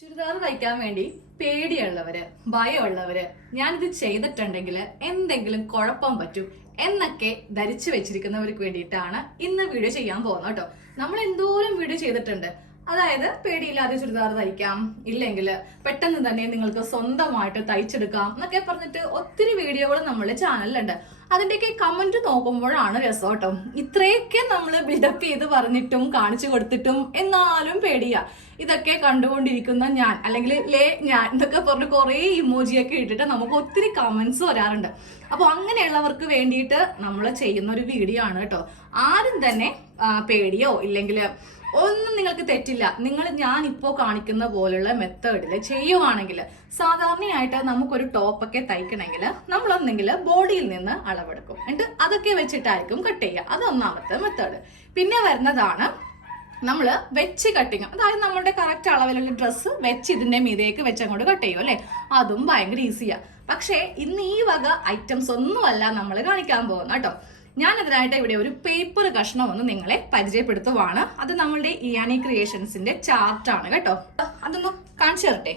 ചുരിദാർ തയ്ക്കാൻ വേണ്ടി പേടിയുള്ളവര് ഭയമുള്ളവര് ഞാനിത് ചെയ്തിട്ടുണ്ടെങ്കിൽ എന്തെങ്കിലും കുഴപ്പം പറ്റും എന്നൊക്കെ ധരിച്ചു വെച്ചിരിക്കുന്നവർക്ക് വേണ്ടിയിട്ടാണ് ഇന്ന് വീഡിയോ ചെയ്യാൻ പോകുന്നത് കേട്ടോ. നമ്മൾ എന്തോരം വീഡിയോ ചെയ്തിട്ടുണ്ട്. അതായത് പേടിയില്ലാതെ ചുരിദാർ തയ്ക്കാം. ഇല്ലെങ്കിൽ പെട്ടെന്ന് തന്നെ നിങ്ങൾക്ക് സ്വന്തമായിട്ട് തയ്ച്ചെടുക്കാം എന്നൊക്കെ പറഞ്ഞിട്ട് ഒത്തിരി വീഡിയോകൾ നമ്മുടെ ചാനലിലുണ്ട്. അതിന്റെയൊക്കെ കമന്റ് നോക്കുമ്പോഴാണ് രസം കേട്ടോ ഇത്രയൊക്കെ നമ്മൾ ബിൽഡപ്പ് ചെയ്ത് പറഞ്ഞിട്ടും കാണിച്ചു കൊടുത്തിട്ടും എന്നാലും പേടിയാ. ഇതൊക്കെ കണ്ടുകൊണ്ടിരിക്കുന്ന ഞാൻ അല്ലെങ്കിൽ ലേ ഞാൻ എന്നൊക്കെ പറഞ്ഞ് കുറേ ഇമോജിയൊക്കെ ഇട്ടിട്ട് നമുക്ക് ഒത്തിരി കമന്റ്സ് വരാറുണ്ട്. അപ്പോൾ അങ്ങനെയുള്ളവർക്ക് വേണ്ടിയിട്ട് നമ്മൾ ചെയ്യുന്ന ഒരു വീഡിയോ ആണ് കേട്ടോ. ആരും തന്നെ പേടിയോ ഇല്ലെങ്കിൽ ഒന്നും നിങ്ങൾക്ക് തെറ്റില്ല. നിങ്ങൾ ഞാൻ ഇപ്പോൾ കാണിക്കുന്ന പോലുള്ള മെത്തേഡിൽ ചെയ്യുവാണെങ്കിൽ സാധാരണയായിട്ട് നമുക്കൊരു ടോപ്പൊക്കെ തയ്ക്കണമെങ്കിൽ നമ്മളൊന്നെങ്കിൽ ബോഡിയിൽ നിന്ന് അളവെടുക്കും. എന്നിട്ട് അതൊക്കെ വെച്ചിട്ടായിരിക്കും കട്ട് ചെയ്യുക. അത് ഒന്നാമത്തെ മെത്തേഡ് പിന്നെ വരുന്നതാണ് നമ്മൾ വെച്ച് കട്ടിങ് അതായത് നമ്മുടെ കറക്റ്റ് അളവിലുള്ള ഡ്രസ്സ് വെച്ച് ഇതിന്റെ മീതേക്ക് വെച്ച് അങ്ങോട്ട് കട്ട് ചെയ്യും അല്ലേ? അതും ഭയങ്കര ഈസിയാണ് പക്ഷേ ഇന്ന് ഈ വക ഐറ്റംസ് ഒന്നുമല്ല നമ്മൾ കാണിക്കാൻ പോകുന്നത് കേട്ടോ. ഞാൻ അതിനായിട്ട് ഇവിടെ ഒരു പേപ്പർ കഷ്ണം ഒന്ന് നിങ്ങളെ പരിചയപ്പെടുത്തുവാണ്. അത് നമ്മളുടെ ഇയാനി ക്രിയേഷൻസിന്റെ ചാർട്ടാണ് കേട്ടോ. അതൊന്ന് കാണിച്ചു തരട്ടെ?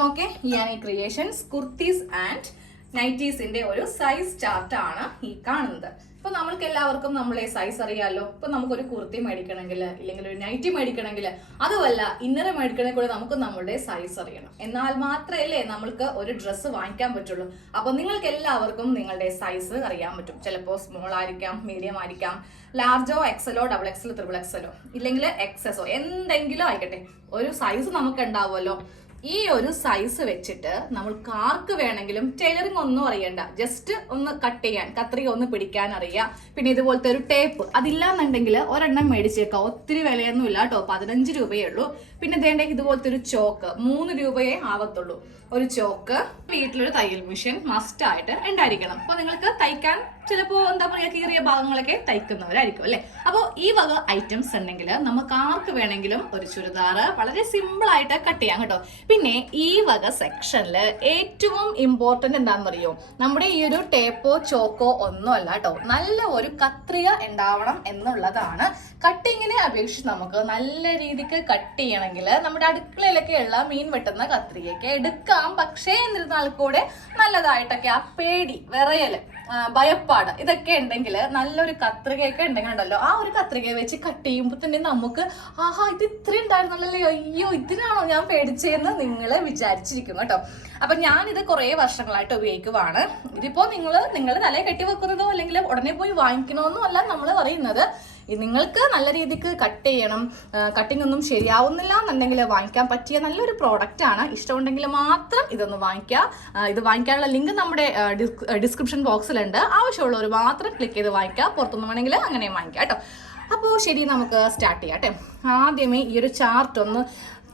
നോക്കേ ഇയാനി ക്രിയേഷൻസ് കുർത്തീസ് ആൻഡ് നൈറ്റീസിന്റെ ഒരു സൈസ് ചാർട്ടാണ് ഈ കാണുന്നത്. ഇപ്പൊ നമ്മൾക്ക് എല്ലാവർക്കും നമ്മളെ സൈസ് അറിയാലോ. ഇപ്പൊ നമുക്കൊരു കുർത്തി മേടിക്കണമെങ്കിൽ ഇല്ലെങ്കിൽ ഒരു നൈറ്റി മേടിക്കണമെങ്കിൽ അതുമല്ല ഇന്നറെ മേടിക്കണമെങ്കിൽ കൂടെ നമുക്ക് നമ്മളുടെ സൈസ് അറിയണം. എന്നാൽ മാത്രമല്ലേ നമ്മൾക്ക് ഒരു ഡ്രസ്സ് വാങ്ങിക്കാൻ പറ്റുള്ളൂ. അപ്പൊ നിങ്ങൾക്ക് എല്ലാവർക്കും നിങ്ങളുടെ സൈസ് അറിയാൻ പറ്റും. ചിലപ്പോൾ സ്മോൾ ആയിരിക്കാം മീഡിയം ആയിരിക്കാം ലാർജോ എക്സലോ ഡബിൾ എക്സലോ ത്രിബിൾ എക്സലോ ഇല്ലെങ്കിൽ എക്സസോ എന്തെങ്കിലും ആയിക്കട്ടെ. ഒരു സൈസ് നമുക്ക് ഉണ്ടാവുമല്ലോ. ഈ ഒരു സൈസ് വെച്ചിട്ട് നമ്മൾക്ക് ആർക്ക് വേണമെങ്കിലും ടൈലറിംഗ് ഒന്നും അറിയണ്ട. ജസ്റ്റ് ഒന്ന് കട്ട് ചെയ്യാൻ കത്രിക ഒന്ന് പിടിക്കാൻ അറിയാം പിന്നെ ഇതുപോലത്തെ ഒരു ടേപ്പ് അതില്ലാന്നുണ്ടെങ്കിൽ ഒരെണ്ണം മേടിച്ചേക്കാം. ഒത്തിരി വിലയൊന്നും ഇല്ല കേട്ടോ. പതിനഞ്ച് രൂപയേ ഉള്ളൂ. പിന്നെ ഇതേണ്ട ഇതുപോലത്തെ ഒരു ചോക്ക് മൂന്ന് രൂപയെ ആവത്തുള്ളൂ. ഒരു ചോക്ക് വീട്ടിലൊരു തയ്യൽ മെഷീൻ മസ്റ്റ് ആയിട്ട് ഉണ്ടായിരിക്കണം. അപ്പൊ നിങ്ങൾക്ക് തയ്ക്കാൻ ചിലപ്പോ എന്താ പറയുക കീറിയ ഭാഗങ്ങളൊക്കെ തയ്ക്കുന്നവരായിരിക്കും അല്ലെ? അപ്പോൾ ഈ വക ഐറ്റംസ് ഉണ്ടെങ്കിൽ നമുക്ക് ആർക്ക് വേണമെങ്കിലും ഒരു ചുരിദാർ വളരെ സിമ്പിൾ ആയിട്ട് കട്ട് ചെയ്യാം കേട്ടോ. പിന്നെ ഈ വക സെക്ഷനിൽ ഏറ്റവും ഇമ്പോർട്ടന്റ് എന്താണെന്ന് അറിയോ നമ്മുടെ ഈ ഒരു ടേപ്പോ ചോക്കോ ഒന്നും അല്ല കേട്ടോ. നല്ല ഒരു കത്രിക ഉണ്ടാവണം എന്നുള്ളതാണ്. കട്ടിങ്ങിനെ അപേക്ഷിച്ച് നമുക്ക് നല്ല രീതിക്ക് കട്ട് ചെയ്യണമെങ്കിൽ നമ്മുടെ അടുക്കളയിലൊക്കെ ഉള്ള മീൻ വെട്ടുന്ന കത്രികയൊക്കെ എടുക്കാം. പക്ഷേ എന്നിരുന്നാൽ കൂടെ നല്ലതായിട്ടൊക്കെ ആ പേടി വിറയൽ ആ, ഭയപ്പാട് ഇതൊക്കെ ഉണ്ടെങ്കിൽ നല്ലൊരു കത്രികയൊക്കെ ഉണ്ടെങ്കിൽ ഉണ്ടല്ലോ. ആ ഒരു കത്രിക വെച്ച് കട്ട് ചെയ്യുമ്പോൾ തന്നെ നമുക്ക് ആഹാ ഇത് ഇത്ര ഉണ്ടായിരുന്നല്ലോ അയ്യോ ഇതിനാണോ ഞാൻ പേടിച്ചതെന്ന് നിങ്ങൾ വിചാരിച്ചിരിക്കും കേട്ടോ. അപ്പൊ ഞാനിത് കുറേ വർഷങ്ങളായിട്ട് ഉപയോഗിക്കുവാണ്. ഇതിപ്പോ നിങ്ങൾ നിങ്ങൾ തലയെ കെട്ടി വെക്കുന്നതോ അല്ലെങ്കിൽ ഉടനെ പോയി വാങ്ങിക്കണമെന്നോ അല്ല നമ്മൾ പറയുന്നത്. നിങ്ങൾക്ക് നല്ല രീതിക്ക് കട്ട് ചെയ്യണം കട്ടിംഗ് ഒന്നും ശരിയാവുന്നില്ല എന്നുണ്ടെങ്കിൽ വാങ്ങിക്കാൻ പറ്റിയ നല്ലൊരു പ്രോഡക്റ്റ് ആണ്. ഇഷ്ടമുണ്ടെങ്കിൽ മാത്രം ഇതൊന്ന് വാങ്ങിക്കുക. ഇത് വാങ്ങിക്കാനുള്ള ലിങ്ക് നമ്മുടെ ഡിസ്ക്രിപ്ഷൻ ബോക്സിലുണ്ട് ആവശ്യമുള്ളവർ മാത്രം ക്ലിക്ക് ചെയ്ത് വാങ്ങിക്കുക. പുറത്തുനിന്ന് വേണമെങ്കിൽ അങ്ങനെ വാങ്ങിക്കാം കേട്ടോ. അപ്പോൾ ശരി നമുക്ക് സ്റ്റാർട്ട് ചെയ്യാം കേട്ടോ. ആദ്യമേ ഈ ഒരു ചാർട്ട് ഒന്ന്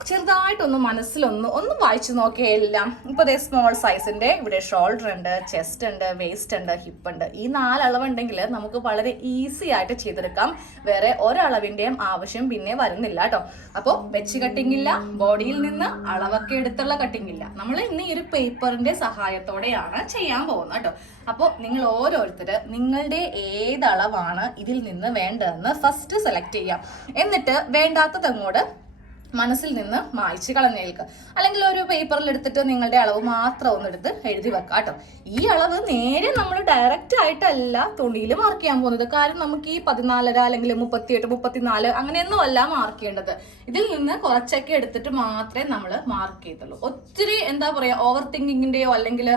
ചെറുതായിട്ടൊന്ന് മനസ്സിലൊന്ന് ഒന്ന് വായിച്ചു നോക്കിയ എല്ലാം ഇപ്പോൾ ദേ സ്മോൾ സൈസിന്റെ ഇവിടെ ഷോൾഡർ ഉണ്ട് ചെസ്റ്റ് ഉണ്ട് വേസ്റ്റ് ഉണ്ട് ഹിപ്പ് ഉണ്ട്. ഈ നാലളവുണ്ടെങ്കിൽ നമുക്ക് വളരെ ഈസി ആയിട്ട് ചെയ്തെടുക്കാം. വേറെ ഒരളവിന്റെയും ആവശ്യം പിന്നെ വരുന്നില്ല കേട്ടോ അപ്പോൾ വെച്ച് കട്ടിങ് ഇല്ല ബോഡിയിൽ നിന്ന് അളവൊക്കെ എടുത്തുള്ള കട്ടിങ് ഇല്ല. നമ്മൾ ഇന്ന് ഈ ഒരു പേപ്പറിന്റെ സഹായത്തോടെയാണ് ചെയ്യാൻ പോകുന്നത് കേട്ടോ അപ്പോൾ നിങ്ങൾ ഓരോരുത്തർ നിങ്ങളുടെ ഏതളവാണ് ഇതിൽ നിന്ന് വേണ്ടതെന്ന് ഫസ്റ്റ് സെലക്ട് ചെയ്യാം. എന്നിട്ട് വേണ്ടാത്തത് അങ്ങോട്ട് മനസ്സിൽ നിന്ന് മായ്ച്ചു കളഞ്ഞേൽക്കുക അല്ലെങ്കിൽ ഒരു പേപ്പറിൽ എടുത്തിട്ട് നിങ്ങളുടെ അളവ് മാത്രം ഒന്ന് എടുത്ത് എഴുതി വെക്കാം കേട്ടോ ഈ അളവ് നേരെ നമ്മൾ ഡയറക്റ്റ് ആയിട്ടല്ല തുണിയിൽ മാർക്ക് ചെയ്യാൻ പോകുന്നത്. കാരണം നമുക്ക് ഈ പതിനാലര അല്ലെങ്കിൽ മുപ്പത്തിയെട്ട് മുപ്പത്തിനാല് അങ്ങനെയൊന്നും അല്ല മാർക്ക് ചെയ്യേണ്ടത്. ഇതിൽ നിന്ന് കുറച്ചൊക്കെ എടുത്തിട്ട് മാത്രമേ നമ്മൾ മാർക്ക് ചെയ്തുള്ളൂ. ഒത്തിരി എന്താ പറയുക ഓവർ തിങ്കിങ്ങിന്റെയോ അല്ലെങ്കിൽ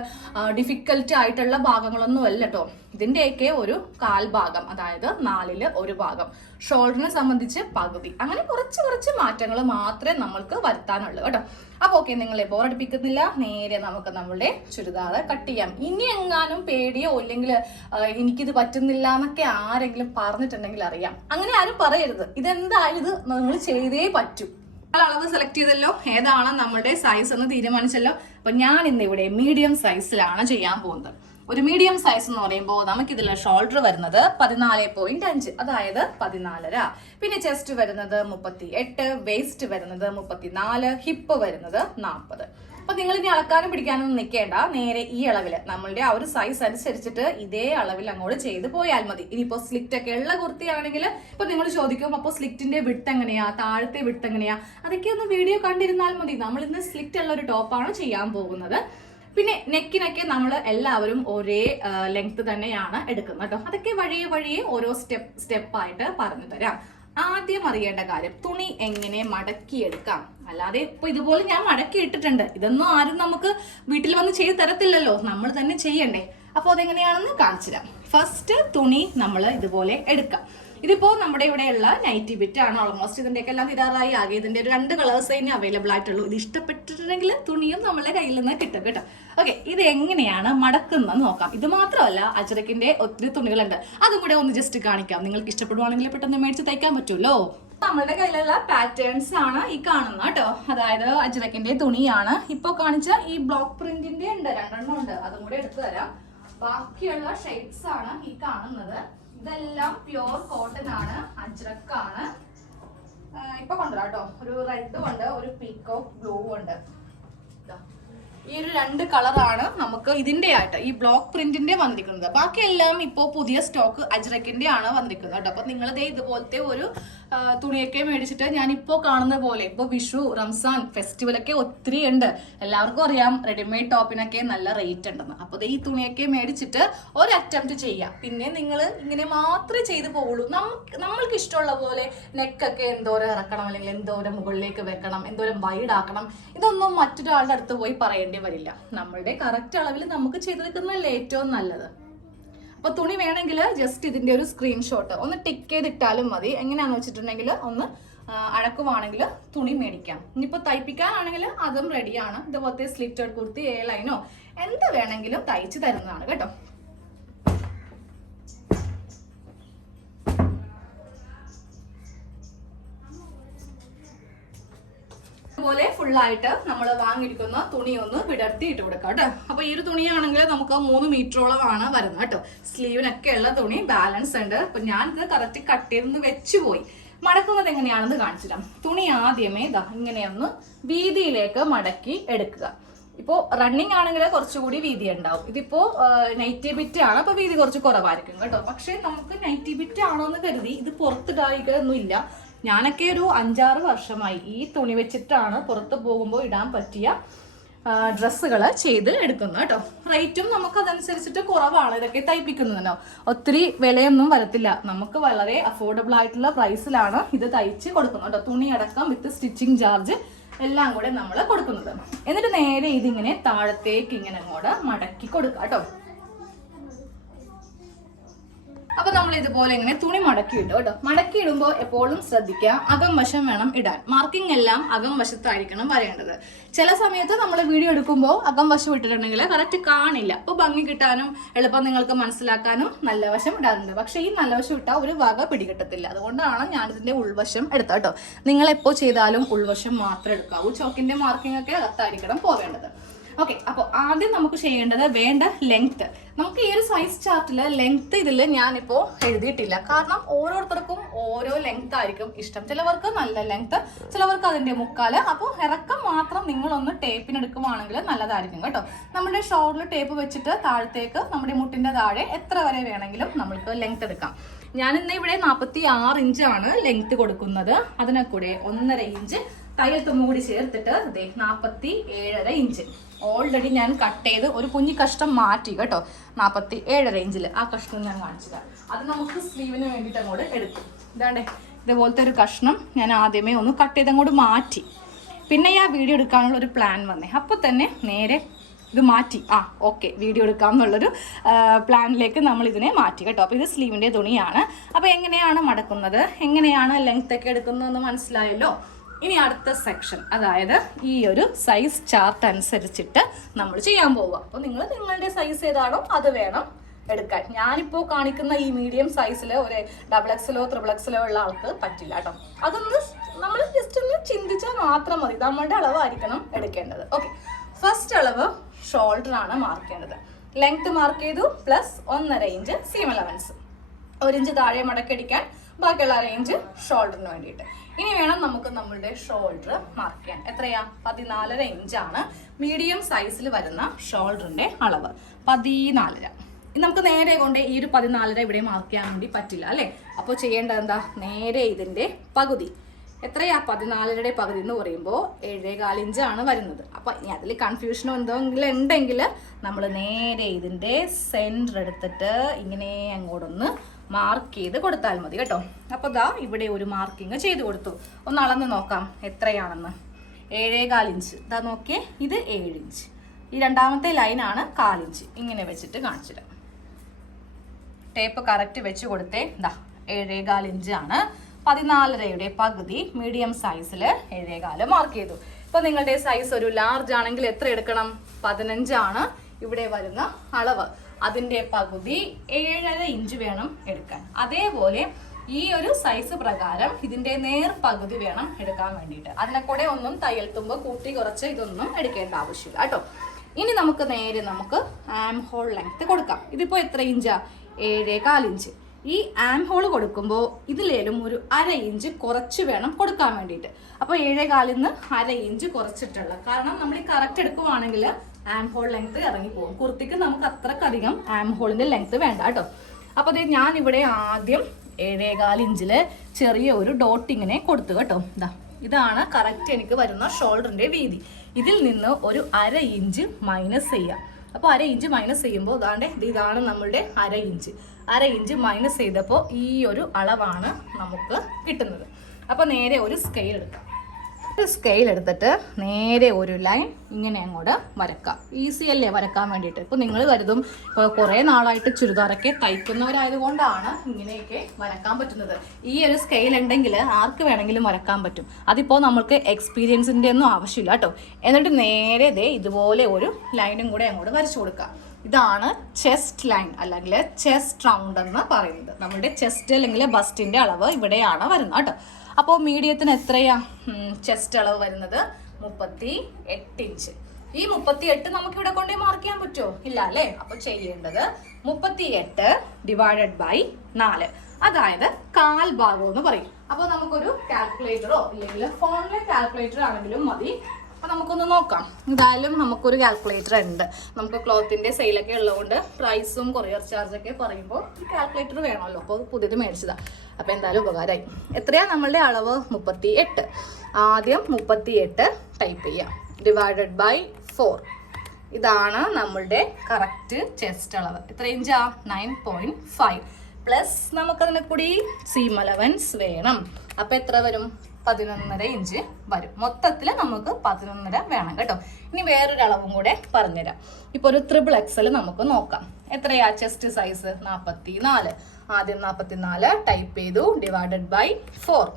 ഡിഫിക്കൽട്ട് ആയിട്ടുള്ള ഭാഗങ്ങളൊന്നും അല്ല കേട്ടോ ഇതിന്റെയൊക്കെ ഒരു കാൽഭാഗം അതായത് നാലിൽ ഒരു ഭാഗം. ഷോൾഡറിനെ സംബന്ധിച്ച് പകുതി. അങ്ങനെ കുറച്ച് കുറച്ച് മാറ്റങ്ങൾ മാത്രമേ നമ്മൾക്ക് വരുത്താനുള്ളൂ കേട്ടോ. അപ്പൊ ഓക്കെ നിങ്ങളെ ബോറടിപ്പിക്കുന്നില്ല നേരെ നമുക്ക് നമ്മളുടെ ചുരിദാർ കട്ട് ചെയ്യാം. ഇനി എങ്ങാനും പേടിയോ ഇല്ലെങ്കിൽ എനിക്കിത് പറ്റുന്നില്ല എന്നൊക്കെ ആരെങ്കിലും പറഞ്ഞിട്ടുണ്ടെങ്കിൽ അറിയാം. അങ്ങനെ ആരും പറയരുത്. ഇതെന്തായാലും ഇത് നമ്മൾ ചെയ്തേ പറ്റൂ. അളവ് സെലക്ട് ചെയ്തല്ലോ. ഏതാണ് നമ്മുടെ സൈസ് എന്ന് തീരുമാനിച്ചല്ലോ. അപ്പൊ ഞാൻ ഇന്ന് ഇവിടെ മീഡിയം സൈസിലാണ് ചെയ്യാൻ പോകുന്നത്. ഒരു മീഡിയം സൈസ് എന്ന് പറയുമ്പോൾ നമുക്ക് നമുക്കിതിൽ ഷോൾഡർ വരുന്നത് പതിനാല് പോയിന്റ് അഞ്ച് അതായത് പതിനാലര. പിന്നെ ചെസ്റ്റ് വരുന്നത് മുപ്പത്തി എട്ട് വേസ്റ്റ് വരുന്നത് മുപ്പത്തിനാല് ഹിപ്പ് വരുന്നത് നാൽപ്പത് അപ്പൊ നിങ്ങൾ ഇനി അളക്കാനും പിടിക്കാനും നിൽക്കേണ്ട നേരെ ഈ അളവിൽ നമ്മളുടെ ആ ഒരു സൈസ് അനുസരിച്ചിട്ട് ഇതേ അളവിൽ അങ്ങോട്ട് ചെയ്ത് പോയാൽ മതി. ഇനിയിപ്പോ സ്ലിറ്റ് ഒക്കെ ഉള്ള കുർത്തിയാണെങ്കിൽ ഇപ്പൊ നിങ്ങൾ ചോദിക്കും അപ്പോൾ സ്ലിറ്റിന്റെ വിട്ട് എങ്ങനെയാ? താഴത്തെ വിട്ട് എങ്ങനെയാ? അതൊക്കെ ഒന്ന് വീഡിയോ കണ്ടിരുന്നാൽ മതി. നമ്മൾ ഇന്ന് സ്ലിറ്റ് ഉള്ള ഒരു ടോപ്പാണ് ചെയ്യാൻ പോകുന്നത്. പിന്നെ നെക്കിനൊക്കെ നമ്മൾ എല്ലാവരും ഒരേ ലെങ്ത് തന്നെയാണ് എടുക്കുന്നത് കേട്ടോ. അതൊക്കെ വഴിയെ വഴിയെ ഓരോ സ്റ്റെപ്പ് സ്റ്റെപ്പായിട്ട് പറഞ്ഞു തരാം. ആദ്യം അറിയേണ്ട കാര്യം തുണി എങ്ങനെ മടക്കിയെടുക്കാം? അല്ലാതെ ഇപ്പൊ ഇതുപോലെ ഞാൻ മടക്കി ഇട്ടിട്ടുണ്ട്. ഇതൊന്നും ആരും നമുക്ക് വീട്ടിൽ വന്ന് ചെയ്ത് തരത്തില്ലല്ലോ. നമ്മൾ തന്നെ ചെയ്യണ്ടേ. അപ്പോൾ അതെങ്ങനെയാണെന്ന് കാണിച്ചു തരാം. ഫസ്റ്റ് തുണി നമ്മൾ ഇതുപോലെ എടുക്കാം. ഇതിപ്പോ നമ്മുടെ ഇവിടെയുള്ള നൈറ്റി ബിറ്റ് ആണ് ഓൾമോസ്റ്റ് ഇതിന്റെയൊക്കെ എല്ലാം ഇതാറായി ആകെ ഇതിന്റെ രണ്ട് കളേഴ്സ് തന്നെ അവൈലബിൾ ആയിട്ടുള്ളൂ. ഇത് ഇഷ്ടപ്പെട്ടിട്ടുണ്ടെങ്കിൽ തുണിയും നമ്മളെ കയ്യിൽ നിന്ന് കിട്ടും കേട്ടോ. ഓക്കെ ഇത് എങ്ങനെയാണ് മടക്കുന്നത് നോക്കാം. ഇത് മാത്രമല്ല അജറക്കിന്റെ ഒത്തിരി തുണികളുണ്ട്. അതും കൂടെ ഒന്ന് ജസ്റ്റ് കാണിക്കാം. നിങ്ങൾക്ക് ഇഷ്ടപ്പെടുവാണെങ്കിൽ പെട്ടെന്ന് മേടിച്ച് തയ്ക്കാൻ പറ്റുമല്ലോ നമ്മളുടെ കയ്യിലുള്ള പാറ്റേൺസ് ആണ് ഈ കാണുന്നത് കേട്ടോ. അതായത് അജ്രക്കിന്റെ തുണിയാണ്. ഇപ്പൊ കാണിച്ച ഈ ബ്ലോക്ക് പ്രിന്റിന്റെ ഉണ്ട്. രണ്ടെണ്ണം ഉണ്ട്. അതും കൂടെ എടുത്തു തരാം. ബാക്കിയുള്ള ഷെയ്ഡ്സ് ആണ് ഈ കാണുന്നത്. ഇതെല്ലാം പ്യുവർ കോട്ടൺ ആണ് അജ്രക്കാണ് ഇപ്പൊ കൊണ്ടുവരാം കേട്ടോ. ഒരു റെഡും ഉണ്ട് ഒരു പീക്കോക്ക് ബ്ലൂ ഉണ്ട്. ഈ ഒരു രണ്ട് കളറാണ് നമുക്ക് ഇതിന്റെ ആയിട്ട് ഈ ബ്ലോക്ക് പ്രിന്റിന്റെ വന്നിരിക്കുന്നത്. ബാക്കിയെല്ലാം ഇപ്പോൾ പുതിയ സ്റ്റോക്ക് അജ്രക്കിന്റെ ആണ് വന്നിരിക്കുന്നത് കേട്ടോ. അപ്പൊ നിങ്ങൾ ദേ ഇതുപോലത്തെ ഒരു തുണിയൊക്കെ മേടിച്ചിട്ട് ഞാൻ ഇപ്പോൾ കാണുന്ന പോലെ ഇപ്പൊ വിഷു റംസാൻ ഫെസ്റ്റിവൽ ഒക്കെ ഒത്തിരി ഉണ്ട്. എല്ലാവർക്കും അറിയാം റെഡിമെയ്ഡ് ടോപ്പിനൊക്കെ നല്ല റേറ്റ് ഉണ്ടെന്ന്. അപ്പോൾ ഈ തുണിയൊക്കെ മേടിച്ചിട്ട് ഒരു അറ്റംപ്റ്റ് ചെയ്യാം. പിന്നെ നിങ്ങൾ ഇങ്ങനെ മാത്രമേ ചെയ്തു പോകുള്ളൂ നമുക്ക് നമ്മൾക്ക് ഇഷ്ടമുള്ള പോലെ നെക്കൊക്കെ എന്തോരം ഇറക്കണം അല്ലെങ്കിൽ എന്തോരം മുകളിലേക്ക് വെക്കണം എന്തോരം വൈഡ് ആക്കണം ഇതൊന്നും മറ്റൊരാളുടെ അടുത്ത് പോയി പറയേണ്ടി. വരില്ല. നമ്മളുടെ കറക്റ്റ് അളവിൽ നമുക്ക് ചെയ്തെടുക്കുന്നതല്ലേ ഏറ്റവും നല്ലത്. അപ്പൊ തുണി വേണമെങ്കിൽ ജസ്റ്റ് ഇതിന്റെ ഒരു സ്ക്രീൻഷോട്ട് ഒന്ന് ടിക്ക് ചെയ്തിട്ടാലും മതി. എങ്ങനെയാന്ന് വെച്ചിട്ടുണ്ടെങ്കിൽ ഒന്ന് അഴക്കുവാണെങ്കിൽ തുണി മേടിക്കാം. ഇനിയിപ്പോൾ തയ്പ്പിക്കാനാണെങ്കിൽ അതും റെഡിയാണ് ഇതുപോലത്തെ സ്ലിറ്റഡ് കുർത്തി എ ലൈനോ എന്ത് വേണമെങ്കിലും തയ്ച്ചു തരുന്നതാണ് കേട്ടോ. ഫുള്ളായിട്ട് നമ്മൾ വാങ്ങിയിരിക്കുന്ന തുണി ഒന്ന് വിടർത്തി ഇട്ട് കൊടുക്കാം കേട്ടോ. അപ്പൊ ഈ ഒരു തുണിയാണെങ്കിൽ നമുക്ക് മൂന്ന് മീറ്ററോളമാണ് വരുന്നത് കേട്ടോ. സ്ലീവിനൊക്കെ ഉള്ള തുണി ബാലൻസ് ഉണ്ട്. ഞാൻ ഇത് കറക്റ്റ് കട്ട് ചെയ്തൊന്ന് വെച്ച് പോയി മടക്കുന്നത് എങ്ങനെയാണെന്ന് കാണിച്ചു തരാം തുണി ആദ്യമേ ഇതാ ഇങ്ങനെയൊന്ന് വീതിയിലേക്ക് മടക്കി എടുക്കുക. ഇപ്പോ റണ്ണിങ് ആണെങ്കിൽ കുറച്ചുകൂടി വീതി ഉണ്ടാവും. ഇതിപ്പോ നൈറ്റി ബിറ്റ് ആണ്. അപ്പോൾ വീതി കുറച്ച് കുറവായിരിക്കും കേട്ടോ. പക്ഷേ നമുക്ക് നൈറ്റി ബിറ്റ് ആണോ എന്ന് കരുതി ഇത് പുറത്തിടായിക്കൊന്നുമില്ല ഞാനൊക്കെ ഒരു അഞ്ചാറ് വർഷമായി ഈ തുണി വെച്ചിട്ടാണ് പുറത്ത് പോകുമ്പോൾ ഇടാൻ പറ്റിയ ഡ്രസ്സുകൾ ചെയ്ത് എടുക്കുന്നത് കേട്ടോ. റേറ്റും നമുക്ക് അതനുസരിച്ചിട്ട് കുറവാണ്. ഇതൊക്കെ തയ്പ്പിക്കുന്നതിനോ. ഒത്തിരി വിലയൊന്നും വരത്തില്ല. നമുക്ക് വളരെ അഫോർഡബിൾ ആയിട്ടുള്ള പ്രൈസിലാണ് ഇത് തയ്ച്ച് കൊടുക്കുന്നത് കേട്ടോ. തുണി അടക്കം വിത്ത് സ്റ്റിച്ചിങ് ചാർജ് എല്ലാം കൂടെ നമ്മൾ കൊടുക്കുന്നത്. എന്നിട്ട് നേരെ ഇതിങ്ങനെ താഴത്തേക്ക് ഇങ്ങനെ അങ്ങോട്ട് മടക്കി കൊടുക്കുക കേട്ടോ. അപ്പൊ നമ്മൾ ഇതുപോലെ ഇങ്ങനെ തുണി മടക്കി ഇടും കേട്ടോ. മടക്കി ഇടുമ്പോൾ എപ്പോഴും ശ്രദ്ധിക്കുക. അകം വശം വേണം ഇടാൻ. മാർക്കിംഗ് എല്ലാം അകം വശത്തായിരിക്കണം വരേണ്ടത്. ചില സമയത്ത് നമ്മൾ വീഡിയോ എടുക്കുമ്പോൾ അകം വശം ഇട്ടിട്ടുണ്ടെങ്കിൽ കറക്റ്റ് കാണില്ല. അപ്പോൾ ഭംഗി കിട്ടാനും എളുപ്പം നിങ്ങൾക്ക് മനസ്സിലാക്കാനും നല്ല വശം ഇടാറുണ്ട്. പക്ഷേ ഈ നല്ല വശം ഇട്ടാൽ ഒരു വക പിടികിട്ടത്തില്ല. അതുകൊണ്ടാണ് ഞാനിതിന്റെ ഉൾവശം എടുത്തത് കേട്ടോ. നിങ്ങൾ എപ്പോ ചെയ്താലും ഉൾവശം മാത്രം എടുക്കാവൂ. ചോക്കിന്റെ മാർക്കിംഗ് ഒക്കെ അകത്തായിരിക്കണം പോവേണ്ടത്. ഓക്കെ അപ്പോൾ ആദ്യം നമുക്ക് ചെയ്യേണ്ടത് വേണ്ട ലെങ്ത് നമുക്ക് ഈ ഒരു സൈസ് ചാർട്ടിൽ ലെങ്ത് ഇതിൽ ഞാനിപ്പോൾ എഴുതിയിട്ടില്ല. കാരണം ഓരോരുത്തർക്കും ഓരോ ലെങ്ത് ആയിരിക്കും ഇഷ്ടം. ചിലവർക്ക് നല്ല ലെങ്ത് ചിലവർക്ക് അതിന്റെ മുക്കാൽ. അപ്പോൾ ഇറക്കം മാത്രം നിങ്ങളൊന്ന് ടേപ്പിന് എടുക്കുവാണെങ്കിൽ നല്ലതായിരിക്കും കേട്ടോ. നമ്മുടെ ഷോളിൽ ടേപ്പ് വെച്ചിട്ട് താഴത്തേക്ക് നമ്മുടെ മുട്ടിന്റെ താഴെ എത്ര വരെ വേണമെങ്കിലും നമ്മൾക്ക് ലെങ്ത് എടുക്കാം. ഞാൻ ഇന്ന് ഇവിടെ നാൽപ്പത്തി ആറ് ഇഞ്ചാണ് ലെങ്ത് കൊടുക്കുന്നത്. അതിനെ കൂടെ ഒന്നര ഇഞ്ച് തയ്യൽ തുമ്പ് കൂടി ചേർത്തിട്ട് അതെ നാൽപ്പത്തി ഏഴര ഇഞ്ച്. ഓൾറെഡി ഞാൻ കട്ട് ചെയ്ത് ഒരു കുഞ്ഞി കഷ്ടം മാറ്റി കേട്ടോ. നാൽപ്പത്തി ഏഴര ഇഞ്ചിൽ ആ കഷ്ണം ഞാൻ കാണിച്ചതാണ് അത് നമുക്ക് സ്ലീവിന് വേണ്ടിയിട്ട് അങ്ങോട്ട് എടുക്കും. ഇതാണ്ടേ ഇതുപോലത്തെ ഒരു കഷ്ണം ഞാൻ ആദ്യമേ ഒന്ന് കട്ട് ചെയ്ത് അങ്ങോട്ട് മാറ്റി. പിന്നെ ആ വീഡിയോ എടുക്കാനുള്ള ഒരു പ്ലാൻ വന്നേ. അപ്പോൾ തന്നെ നേരെ ഇത് മാറ്റി. ആ ഓക്കെ വീഡിയോ എടുക്കാം എന്നുള്ളൊരു പ്ലാനിലേക്ക് നമ്മൾ ഇതിനെ മാറ്റി കേട്ടോ. അപ്പോൾ ഇത് സ്ലീവിന്റെ തുണിയാണ്. അപ്പോൾ എങ്ങനെയാണ് മടക്കുന്നത്? എങ്ങനെയാണ് ലെങ്ത്തൊക്കെ എടുക്കുന്നതെന്ന് മനസ്സിലായല്ലോ? ഇനി അടുത്ത സെക്ഷൻ അതായത് ഈ ഒരു സൈസ് ചാർട്ട് അനുസരിച്ചിട്ട് നമ്മൾ ചെയ്യാൻ പോവുക. അപ്പോൾ നിങ്ങൾ നിങ്ങളുടെ സൈസ് ഏതാണോ അത് വേണം എടുക്കാൻ. ഞാനിപ്പോൾ കാണിക്കുന്ന ഈ മീഡിയം സൈസിൽ ഒരു ഡബിൾ എക്സിലോ ത്രിബിൾ എക്സിലോ ഉള്ള ആൾക്ക് പറ്റില്ല കേട്ടോ അതൊന്ന് നമ്മൾ ജസ്റ്റ് ഒന്ന് ചിന്തിച്ചാൽ മാത്രം മതി. നമ്മളുടെ അളവായിരിക്കണം എടുക്കേണ്ടത്. ഓക്കെ ഫസ്റ്റ് അളവ് ഷോൾഡർ ആണ് മാർക്ക് ചെയ്യേണ്ടത്. ലെങ്ത് മാർക്ക് ചെയ്തു പ്ലസ് ഒന്നര ഇഞ്ച് സീം അലവൻസ് ഒരു ഇഞ്ച് താഴെ മടക്കടിക്കാൻ ബാക്കിയുള്ള റേഞ്ച് ഷോൾഡറിന് വേണ്ടിയിട്ട്. ഇനി വേണം നമുക്ക് നമ്മളുടെ ഷോൾഡർ മാർക്ക് ചെയ്യാൻ. എത്രയാ? പതിനാലര ഇഞ്ചാണ് മീഡിയം സൈസിൽ വരുന്ന ഷോൾഡറിന്റെ അളവ്. പതിനാലര. നമുക്ക് നേരെ കൊണ്ട് ഈ ഒരു പതിനാലര ഇവിടെ മാർക്ക് ചെയ്യാൻ വേണ്ടി പറ്റില്ല അല്ലേ? അപ്പോൾ ചെയ്യേണ്ടത് എന്താ? നേരെ ഇതിന്റെ പകുതി. എത്രയാ? പതിനാലരയുടെ പകുതി എന്ന് പറയുമ്പോൾ ഏഴേകാൽ ഇഞ്ചാണ് വരുന്നത്. അപ്പോൾ ഇനി അതിൽ കൺഫ്യൂഷനോ എന്തെങ്കിലും ഉണ്ടെങ്കിൽ നമ്മൾ നേരെ ഇതിന്റെ സെന്റർ എടുത്തിട്ട് ഇങ്ങനെ അങ്ങോട്ടൊന്ന് മാർക്ക് ചെയ്ത് കൊടുത്താൽ മതി കേട്ടോ. അപ്പോൾ ദാ ഇവിടെ ഒരു മാർക്കിങ് ചെയ്ത് കൊടുത്തു. ഒന്ന് അളന്ന് നോക്കാം എത്രയാണെന്ന്. ഏഴേകാൽ ഇഞ്ച് ഇതാ നോക്കിയേ ഇത് ഏഴ് ഇഞ്ച് ഈ രണ്ടാമത്തെ ലൈനാണ് കാലിഞ്ച് ഇങ്ങനെ വെച്ചിട്ട് കാണിച്ചിടാം. ടേപ്പ് കറക്റ്റ് വെച്ച് കൊടുത്തേ ഇതാ ഏഴേകാൽ ഇഞ്ചാണ് പതിനാലരയുടെ പകുതി മീഡിയം സൈസിൽ ഏഴേകാൽ മാർക്ക് ചെയ്തു. ഇപ്പൊ നിങ്ങളുടെ സൈസ് ഒരു ലാർജ് ആണെങ്കിൽ എത്ര എടുക്കണം? പതിനഞ്ചാണ്. ഇവിടെ വരുന്ന അളവ്. അതിന്റെ പകുതി ഏഴര ഇഞ്ച് വേണം എടുക്കാൻ. അതേപോലെ ഈ ഒരു സൈസ് പ്രകാരം ഇതിന്റെ നേർ പകുതി വേണം എടുക്കാൻ വേണ്ടിയിട്ട്. അതിനെ കൂടെ ഒന്നും തയ്യൽ തുമ്പ് കൂട്ടി കുറച്ച് ഇതൊന്നും എടുക്കേണ്ട ആവശ്യമില്ല കേട്ടോ. ഇനി നമുക്ക് നേരെ നമുക്ക് ആം ഹോൾ ലെങ്ത് കൊടുക്കാം. ഇതിപ്പോ എത്ര ഇഞ്ചാ? ഏഴേ ഇഞ്ച്. ഈ ആം ഹോൾ കൊടുക്കുമ്പോൾ ഇതിലേലും ഒരു അര ഇഞ്ച് കുറച്ച് വേണം കൊടുക്കാൻ വേണ്ടിയിട്ട്. അപ്പോൾ ഏഴേ നിന്ന് അര ഇഞ്ച് കുറച്ചിട്ടുള്ള. കാരണം നമ്മൾ ഈ കറക്റ്റ് എടുക്കുവാണെങ്കിൽ ആം ഹോൾ ലെങ്ത് ഇറങ്ങി പോകും കുർത്തിക്ക് നമുക്ക് അത്രക്കധികം ആം ഹോളിന്റെ ലെങ്ത് വേണ്ട കേട്ടോ. അപ്പോൾ അതെ ഞാൻ ഇവിടെ ആദ്യം ഏഴേകാൽ ഇഞ്ചിൽ ചെറിയ ഒരു ഡോട്ടിങ്ങിനെ കൊടുത്തു കേട്ടോ. ഇതാ ഇതാണ് കറക്റ്റ് എനിക്ക് വരുന്ന ഷോൾഡറിന്റെ വീതി. ഇതിൽ നിന്ന് ഒരു അര ഇഞ്ച് മൈനസ് ചെയ്യാം. അപ്പോൾ അര ഇഞ്ച് മൈനസ് ചെയ്യുമ്പോൾ ഇതാണ്ട് ഇത് ഇതാണ് നമ്മളുടെ അര ഇഞ്ച് അര ഇഞ്ച് മൈനസ് ചെയ്തപ്പോൾ ഈ ഒരു അളവാണ് നമുക്ക് കിട്ടുന്നത്. അപ്പോൾ നേരെ ഒരു സ്കെയിൽ എടുക്കാം. ഒരു സ്കെയിൽ എടുത്തിട്ട് നേരെ ഒരു ലൈൻ ഇങ്ങനെ അങ്ങോട്ട് വരക്കാം. ഈസി അല്ലേ വരക്കാൻ വേണ്ടിയിട്ട്? ഇപ്പോൾ നിങ്ങൾ കരുതും ഇപ്പോൾ കുറേ നാളായിട്ട് ചുരിദാറൊക്കെ തയ്ക്കുന്നവരായതുകൊണ്ടാണ് ഇങ്ങനെയൊക്കെ വരക്കാൻ പറ്റുന്നത്. ഈ ഒരു സ്കെയിൽ ഉണ്ടെങ്കിൽ ആർക്ക് വേണമെങ്കിലും വരക്കാൻ പറ്റും. അതിപ്പോൾ നമ്മൾക്ക് എക്സ്പീരിയൻസിന്റെ ഒന്നും ആവശ്യമില്ല കേട്ടോ. എന്നിട്ട് നേരെ ദേ ഇതുപോലെ ഒരു ലൈനും കൂടെ അങ്ങോട്ട് വരച്ചു കൊടുക്കുക ഇതാണ് ചെസ്റ്റ് ലൈൻ അല്ലെങ്കിൽ ചെസ്റ്റ് റൗണ്ട് എന്ന് പറയുന്നത്. നമ്മുടെ ചെസ്റ്റ് അല്ലെങ്കിൽ ബസ്റ്റിന്റെ അളവ് ഇവിടെയാണ് വരുന്നത് കേട്ടോ. അപ്പോൾ മീഡിയത്തിന് എത്രയാ? ചെസ്റ്റ് അളവ് വരുന്നത് മുപ്പത്തി എട്ട് ഇഞ്ച് ഈ മുപ്പത്തി എട്ട് നമുക്ക് ഇവിടെ കൊണ്ടേ മാർക്ക് ചെയ്യാൻ പറ്റുമോ ഇല്ല അല്ലേ? അപ്പൊ ചെയ്യേണ്ടത് മുപ്പത്തി എട്ട് ഡിവൈഡഡ് ബൈ നാല്. അതായത് കാൽ ഭാഗം എന്ന് പറയും. അപ്പോൾ നമുക്കൊരു കാൽക്കുലേറ്ററോ ഇല്ലെങ്കിൽ ഫോണിലെ കാൽക്കുലേറ്റർ ആണെങ്കിലും മതി. അപ്പൊ നമുക്കൊന്ന് നോക്കാം. എന്തായാലും നമുക്കൊരു കാൽക്കുലേറ്റർ ഉണ്ട്. നമുക്ക് ക്ലോത്തിന്റെ സെയിലൊക്കെ ഉള്ളതുകൊണ്ട് പ്രൈസും കൊറിയർ ചാർജൊക്കെ പറയുമ്പോൾ കാൽക്കുലേറ്റർ വേണമല്ലോ. അപ്പോൾ പുതിയത് മേടിച്ചതാണ് അപ്പോൾ എന്തായാലും ഉപകാരമായി. എത്രയാണ് നമ്മളുടെ അളവ്? മുപ്പത്തി എട്ട് ആദ്യം മുപ്പത്തി എട്ട് ടൈപ്പ് ചെയ്യാം. ഡിവൈഡഡ് ബൈ ഫോർ ഇതാണ് നമ്മളുടെ കറക്റ്റ് ചെസ്റ്റ് അളവ്. എത്ര ഇഞ്ചാ നയൻ പോയിന്റ് ഫൈവ് പ്ലസ് നമുക്കതിനെ കൂടി സീം അലവൻസ് വേണം. അപ്പോൾ എത്ര വരും? പതിനൊന്നര ഇഞ്ച് വരും. മൊത്തത്തിൽ നമുക്ക് പതിനൊന്നര വേണം കേട്ടോ. ഇനി വേറൊരു അളവും കൂടെ പറഞ്ഞുതരാം. ഇപ്പൊ ഒരു ത്രിബിൾ എക്സൽ നമുക്ക് നോക്കാം. എത്രയാ? ചെസ്റ്റ് സൈസ് നാൽപ്പത്തി നാല് ആദ്യം നാൽപ്പത്തി നാല് ടൈപ്പ് ചെയ്തു ഡിവൈഡഡ് ബൈ ഫോർ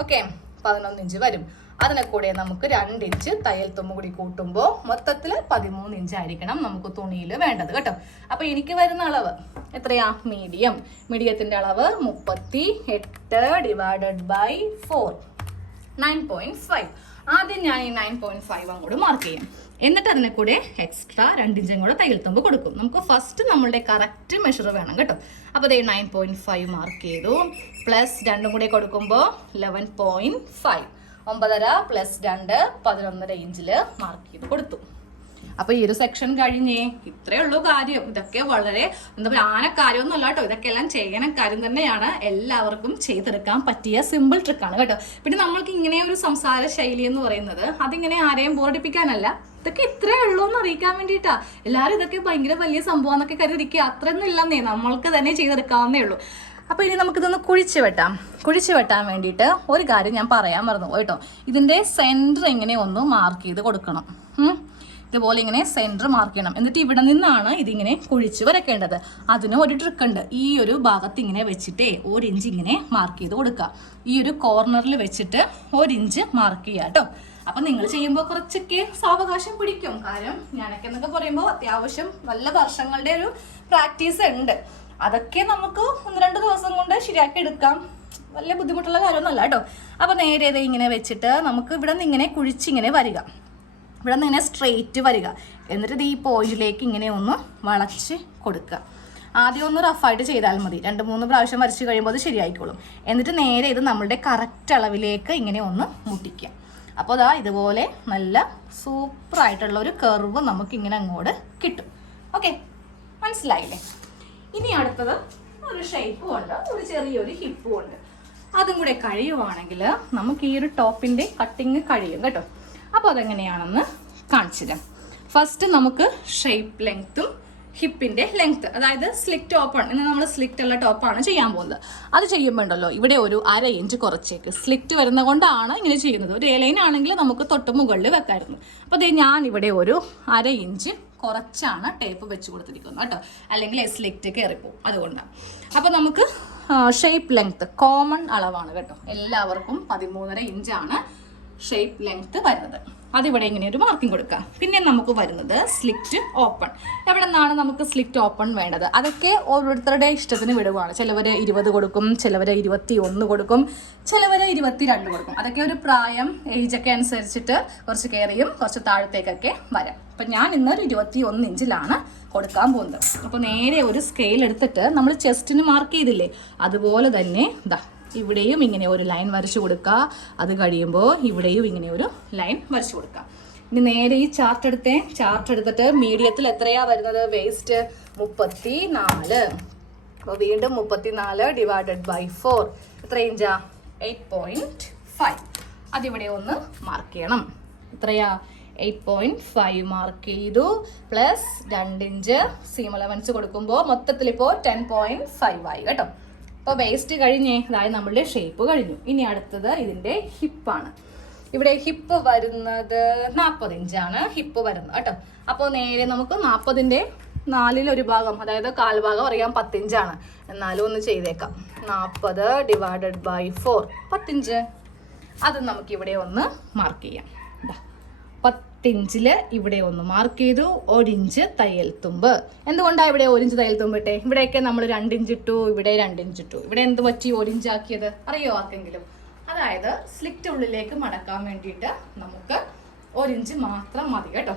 ഓക്കെ പതിനൊന്ന് ഇഞ്ച് വരും. അതിനെ കൂടെ നമുക്ക് രണ്ട് ഇഞ്ച് തയ്യൽ തുമ്പ് കൂടി കൂട്ടുമ്പോൾ മൊത്തത്തിൽ പതിമൂന്ന് ഇഞ്ച് ആയിരിക്കണം നമുക്ക് തുണിയിൽ വേണ്ടത് കേട്ടോ. അപ്പൊ എനിക്ക് വരുന്ന അളവ് എത്രയാ? മീഡിയം. മീഡിയത്തിന്റെ അളവ് മുപ്പത്തി എട്ട് divided by four nine point five ആദ്യം ഞാൻ ഈ നയൻ പോയിന്റ് ഫൈവ് അങ്ങോട്ട് മാർക്ക് ചെയ്യാം. എന്നിട്ട് അതിനെ കൂടെ എക്സ്ട്രാ രണ്ടിഞ്ചും കൂടെ തയ്യൽ തുമ്പ് കൊടുക്കും. നമുക്ക് ഫസ്റ്റ് നമ്മളുടെ കറക്റ്റ് മെഷർ വേണം കേട്ടോ. അപ്പോൾ ദേ നയൻ പോയിന്റ് ഫൈവ് മാർക്ക് ചെയ്തു. പ്ലസ് രണ്ടും കൂടെ കൊടുക്കുമ്പോൾ ലെവൻ പോയിന്റ് ഫൈവ് ഒമ്പതര പ്ലസ് രണ്ട് പതിനൊന്നര ഇഞ്ചിൽ മാർക്ക് ചെയ്ത് കൊടുത്തു. അപ്പൊ ഈ ഒരു സെക്ഷൻ കഴിഞ്ഞേ ഇത്രയേ ഉള്ളൂ കാര്യം. ഇതൊക്കെ വളരെ എന്താ പറയുക ആനക്കാര്യമൊന്നുമല്ല കേട്ടോ. ഇതൊക്കെ എല്ലാം ചെയ്യണ കാര്യം തന്നെയാണ് എല്ലാവർക്കും ചെയ്തെടുക്കാൻ പറ്റിയ സിമ്പിൾ ട്രിക്കാണ് കേട്ടോ. പിന്നെ നമ്മൾക്ക് ഇങ്ങനെ ഒരു സംസാര ശൈലി എന്ന് പറയുന്നത് അതിങ്ങനെ ആരെയും ബോർഡിപ്പിക്കാനല്ല ഇതൊക്കെ ഇത്രേ ഉള്ളൂ എന്ന് അറിയിക്കാൻ വേണ്ടിയിട്ടാ. എല്ലാവരും ഇതൊക്കെ ഭയങ്കര വലിയ സംഭവം എന്നൊക്കെ കരുതിരിക്കുക അത്രയൊന്നും ഇല്ലെന്നേ. നമ്മൾക്ക് തന്നെ ചെയ്തെടുക്കാവുന്നേ ഉള്ളൂ. അപ്പോൾ ഇനി നമുക്കിതൊന്ന് കുഴിച്ച് വെട്ടാം. കുഴിച്ച് വെട്ടാൻ വേണ്ടിയിട്ട് ഒരു കാര്യം ഞാൻ പറയാൻ മറന്നു കേട്ടോ. ഇതിന്റെ സെന്റർ ഇങ്ങനെ ഒന്ന് മാർക്ക് ചെയ്ത് കൊടുക്കണം. ഇതുപോലെ ഇങ്ങനെ സെന്റർ മാർക്ക് ചെയ്യണം. എന്നിട്ട് ഇവിടെ നിന്നാണ് ഇതിങ്ങനെ കുഴിച്ച് വരയ്ക്കേണ്ടത്. അതിന് ഒരു ട്രിക്ക് ഉണ്ട്. ഈ ഒരു ഭാഗത്ത് ഇങ്ങനെ വെച്ചിട്ടേ ഒരു ഇഞ്ച് ഇങ്ങനെ മാർക്ക് ചെയ്ത് കൊടുക്കുക. ഈ ഒരു കോർണറിൽ വെച്ചിട്ട് ഒരു ഇഞ്ച് മാർക്ക് ചെയ്യുക കേട്ടോ. അപ്പം നിങ്ങൾ ചെയ്യുമ്പോൾ കുറച്ചൊക്കെ സാവകാശം പിടിക്കും. കാരണം ഞാനൊക്കെ എന്നൊക്കെ പറയുമ്പോൾ അത്യാവശ്യം നല്ല വർഷങ്ങളുടെ ഒരു പ്രാക്ടീസ് ഉണ്ട്. അതൊക്കെ നമുക്ക് ഒന്ന് രണ്ട് ദിവസം കൊണ്ട് ശരിയാക്കി എടുക്കാം. വലിയ ബുദ്ധിമുട്ടുള്ള കാര്യമൊന്നുമല്ല കേട്ടോ. അപ്പോൾ നേരെ ഇങ്ങനെ വെച്ചിട്ട് നമുക്ക് ഇവിടെ നിന്ന് ഇങ്ങനെ കുഴിച്ചിങ്ങനെ വരിക. ഇവിടെ നിന്ന് ഇങ്ങനെ സ്ട്രെയിറ്റ് വരിക. എന്നിട്ട് ഈ പോയിന്റിലേക്ക് ഇങ്ങനെ ഒന്ന് വളച്ച് കൊടുക്കുക. ആദ്യം ഒന്ന് റഫായിട്ട് ചെയ്താൽ മതി. രണ്ട് മൂന്ന് പ്രാവശ്യം വരച്ച് കഴിയുമ്പോൾ അത് ശരിയായിക്കോളും. എന്നിട്ട് നേരെ ഇത് നമ്മളുടെ കറക്റ്റ് അളവിലേക്ക് ഇങ്ങനെ ഒന്ന് മുട്ടിക്കുക. അപ്പോൾ അതാ ഇതുപോലെ നല്ല സൂപ്പർ ആയിട്ടുള്ള ഒരു കർവ് നമുക്ക് ഇങ്ങനെ അങ്ങോട്ട് കിട്ടും. ഓക്കെ മനസ്സിലായില്ലേ? ഇനി അടുത്തത് ഒരു ഷേപ്പും ഉണ്ട്. ഒരു ചെറിയൊരു ഹിപ്പും ഉണ്ട്. അതും കൂടെ കഴിയുവാണെങ്കിൽ നമുക്ക് ഈ ഒരു ടോപ്പിന്റെ കട്ടിങ് കഴിയും കേട്ടോ. അപ്പോൾ അതെങ്ങനെയാണെന്ന് കാണിച്ചു തരാം. ഫസ്റ്റ് നമുക്ക് ഷേപ്പ് ലെങ്ത്തും ഹിപ്പിന്റെ ലെങ്ത് അതായത് സ്ലിറ്റ് ടോപ്പാണ് ഇന്ന് നമ്മൾ സ്ലിറ്റ് ഉള്ള ടോപ്പാണ് ചെയ്യാൻ പോകുന്നത്. അത് ചെയ്യുമ്പോൾ ഉണ്ടല്ലോ ഇവിടെ ഒരു അര ഇഞ്ച് കുറച്ചേക്ക് സ്ലിറ്റ് വരുന്ന കൊണ്ടാണ് ഇങ്ങനെ ചെയ്യുന്നത്. ഒരു എലൈൻ ആണെങ്കിൽ നമുക്ക് തൊട്ട് മുകളിൽ വെക്കായിരുന്നു. അപ്പോൾ അതേ ഞാൻ ഇവിടെ ഒരു അര ഇഞ്ച് കുറച്ചാണ് ടേപ്പ് വെച്ച് കൊടുത്തിരിക്കുന്നത് കേട്ടോ. അല്ലെങ്കിൽ സ്ലിക്റ്റ് കയറിപ്പോവും അതുകൊണ്ടാണ് അപ്പോൾ നമുക്ക് ഷേപ്പ് ലെങ്ത് കോമൺ അളവാണ് കേട്ടോ. എല്ലാവർക്കും പതിമൂന്നര ഇഞ്ചാണ് ഷേപ്പ് ലെങ്ത് വരുന്നത്. അതിവിടെ ഇങ്ങനെ ഒരു മാർക്കിംഗ് കൊടുക്കാം. പിന്നെ നമുക്ക് വരുന്നത് സ്ലിറ്റ് ഓപ്പൺ എവിടെ നിന്നാണ് നമുക്ക് സ്ലിറ്റ് ഓപ്പൺ വേണ്ടത്? അതൊക്കെ ഓരോരുത്തരുടെ ഇഷ്ടത്തിന് വിടുവാണ്. ചിലവർ ഇരുപത് കൊടുക്കും ചിലവർ ഇരുപത്തി ഒന്ന് കൊടുക്കും ചിലവർ ഇരുപത്തി രണ്ട് കൊടുക്കും. അതൊക്കെ ഒരു പ്രായം ഏജൊക്കെ അനുസരിച്ചിട്ട് കുറച്ച് കയറിയും കുറച്ച് താഴത്തേക്കൊക്കെ വരാം. അപ്പം ഞാൻ ഇന്നൊരു ഇരുപത്തി ഒന്ന് ഇഞ്ചിലാണ് കൊടുക്കാൻ പോകുന്നത്. അപ്പോൾ നേരെ ഒരു സ്കെയിൽ എടുത്തിട്ട് നമ്മൾ ചെസ്റ്റിന് മാർക്ക് ചെയ്തില്ലേ? അതുപോലെ തന്നെ ഇതാ ഇവിടെയും ഇങ്ങനെ ഒരു ലൈൻ വരച്ചു കൊടുക്കുക അത് കഴിയുമ്പോൾ ഇവിടെയും ഇങ്ങനെ ഒരു ലൈൻ വരച്ചു കൊടുക്കുക ഇനി നേരെ ഈ ചാർട്ട് എടുത്തേ. ചാർട്ട് എടുത്തിട്ട് മീഡിയത്തിൽ എത്രയാ വരുന്നത്? വേസ്റ്റ് മുപ്പത്തി നാല് അപ്പോൾ വീണ്ടും മുപ്പത്തി നാല് ഡിവൈഡഡ് ബൈ ഫോർ എത്ര ഇഞ്ചാ? എയ്റ്റ് പോയിന്റ് ഫൈവ് അതിവിടെ ഒന്ന് മാർക്ക് ചെയ്യണം. എത്രയാ? എയ്റ്റ് പോയിന്റ് ഫൈവ് മാർക്ക് ചെയ്തു. പ്ലസ് രണ്ട് ഇഞ്ച് സീം അലവൻസ് കൊടുക്കുമ്പോൾ മൊത്തത്തിൽ ഇപ്പോൾ ടെൻ പോയിന്റ് ഫൈവ് ആയി. കേട്ടോ? അപ്പോൾ വേസ്റ്റ് കഴിഞ്ഞേ അതായത് നമ്മളുടെ ഷേപ്പ് കഴിഞ്ഞു. ഇനി അടുത്തത് ഇതിന്റെ ഹിപ്പാണ് ഇവിടെ ഹിപ്പ് വരുന്നത് നാൽപ്പത് ഇഞ്ചാണ്. ഹിപ്പ് വരുന്നത് കേട്ടോ. അപ്പോൾ നേരെ നമുക്ക് നാൽപ്പതിന്റെ നാലിലൊരു ഭാഗം അതായത് കാൽഭാഗം അറിയാം പത്തിഞ്ചാണ് എന്നാലും ഒന്ന് ചെയ്തേക്കാം. നാൽപ്പത് ഡിവൈഡഡ് ബൈ ഫോർ പത്തിഞ്ച്. അത് നമുക്ക് ഇവിടെ ഒന്ന് മാർക്ക് ചെയ്യാം. ദാ. പത്തിഞ്ചിൽ ഇവിടെ ഒന്ന് മാർക്ക് ചെയ്തു ഒരിഞ്ച് തയ്യൽ തുമ്പ്. എന്തുകൊണ്ടാണ് ഇവിടെ ഒരിഞ്ച് തയ്യൽ തുമ്പ് ഇട്ടെ? ഇവിടെയൊക്കെ നമ്മൾ രണ്ടിഞ്ച് ഇട്ടു ഇവിടെ രണ്ടിഞ്ച് ഇട്ടു. ഇവിടെ എന്ത് പറ്റി ഒരിഞ്ച് ആക്കിയത് അറിയോ ആർക്കെങ്കിലും? അതായത് സ്ലിറ്റ് ഉള്ളിലേക്ക് മടക്കാൻ വേണ്ടിയിട്ട് നമുക്ക് ഒരിഞ്ച് മാത്രം മതി കേട്ടോ.